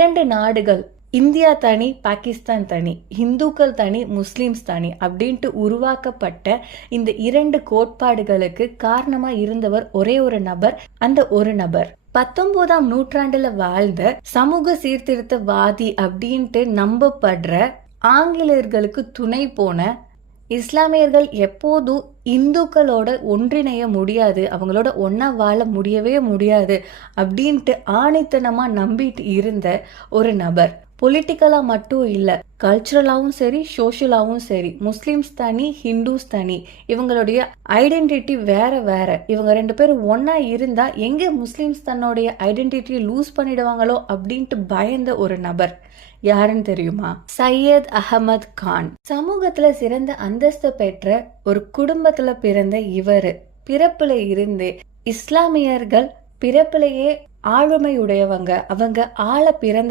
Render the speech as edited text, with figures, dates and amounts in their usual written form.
2 நாடுகள், இந்தியா தனி, பாகிஸ்தான் தனி, இந்துக்கள் தனி, முஸ்லிம்ஸ் தனி அப்படின்ட்டு உருவாக்கப்பட்ட இந்த 2 கோட்பாடுகளுக்கு காரணமா இருந்தவர் ஒரே ஒரு நபர். அந்த ஒரு நபர் 19ஆம் நூற்றாண்டுல வாழ்ந்த சமூக சீர்திருத்தவாதி அப்படின்ட்டு நம்பப்படுற, ஆங்கிலேயர்களுக்கு துணை போன, இஸ்லாமியர்கள் எப்போதும் இந்துக்களோட ஒன்றிணைய முடியாது, அவங்களோட ஒன்னா வாழ முடியவே முடியாது அப்படின்ட்டு ஆணித்தனமா நம்பிட்டு இருந்த ஒரு நபர். பொலிட்டிக்கலா மட்டும் இல்ல, கல்ச்சுரலாவும் சரி, சோஷியலாவும் சரி, முஸ்லிம்ஸ் தனி, ஹிந்துஸ் தனி, இவங்களுடைய ஐடென்டிட்டி வேற வேற. இவங்க 2 பேரும் ஒன்னா இருந்தா எங்க முஸ்லிம்ஸ் தன்னுடைய ஐடென்டிட்டியை லூஸ் பண்ணிடுவாங்களோ அப்படின்ட்டு பயந்த ஒரு நபர். யாருன்னு தெரியுமா? சையத் அகமது கான். சமூகத்துல சிறந்த அந்தஸ்து பெற்ற ஒரு குடும்பத்துல பிறந்த இவரு பிறப்புல இருந்தே இஸ்லாமியர்கள் பிறப்பிலேயே ஆளுமை உடையவங்க, அவங்க ஆள பிறந்த